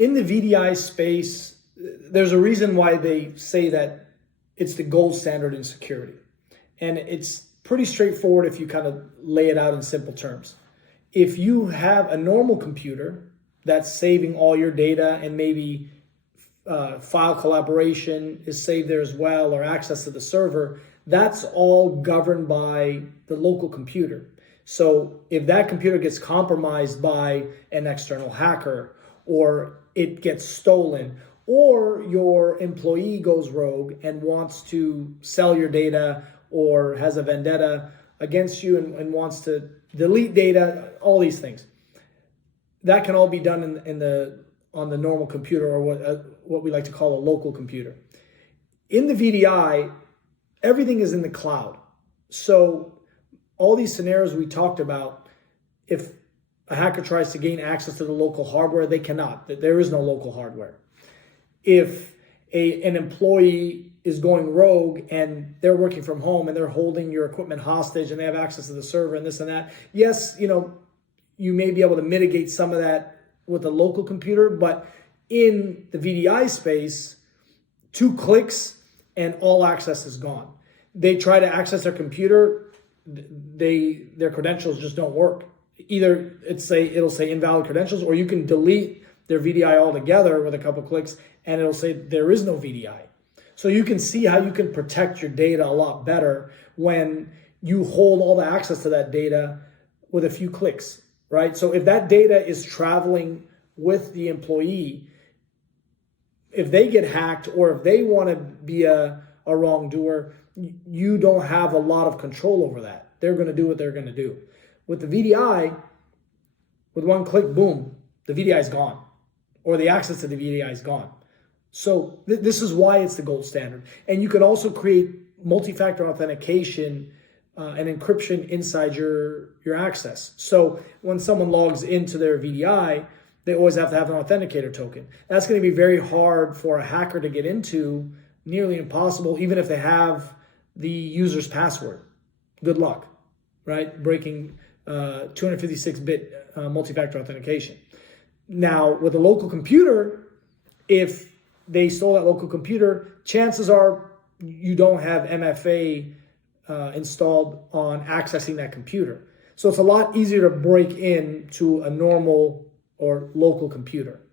In the VDI space, there's a reason why they say that it's the gold standard in security. And it's pretty straightforward if you kind of lay it out in simple terms. If you have a normal computer that's saving all your data and maybe file collaboration is saved there as well, or access to the server, that's all governed by the local computer. So if that computer gets compromised by an external hacker, or it gets stolen, or your employee goes rogue and wants to sell your data or has a vendetta against you and wants to delete data, all these things, that can all be done on the normal computer, or what we like to call a local computer. In the VDI, everything is in the cloud. So all these scenarios we talked about, if a hacker tries to gain access to the local hardware, they cannot. There is no local hardware. If an employee is going rogue and they're working from home and they're holding your equipment hostage and they have access to the server and this and that, yes, you may be able to mitigate some of that with a local computer, but in the VDI space, 2 clicks and all access is gone. They try to access their computer, their credentials just don't work. Either it'll say invalid credentials, or you can delete their VDI altogether with a couple clicks and it'll say there is no VDI. So you can see how you can protect your data a lot better when you hold all the access to that data with a few clicks, right? So if that data is traveling with the employee, if they get hacked or if they want to be a wrongdoer, you don't have a lot of control over that. They're going to do what they're going to do. With the VDI, with 1 click, boom, the VDI is gone, or the access to the VDI is gone. So this is why it's the gold standard. And you can also create multi-factor authentication and encryption inside your access. So when someone logs into their VDI, they always have to have an authenticator token. That's going to be very hard for a hacker to get into, nearly impossible, even if they have the user's password. Good luck, right? Breaking 256-bit multi-factor authentication. Now, with a local computer, if they stole that local computer, chances are you don't have MFA installed on accessing that computer. So it's a lot easier to break into a normal or local computer.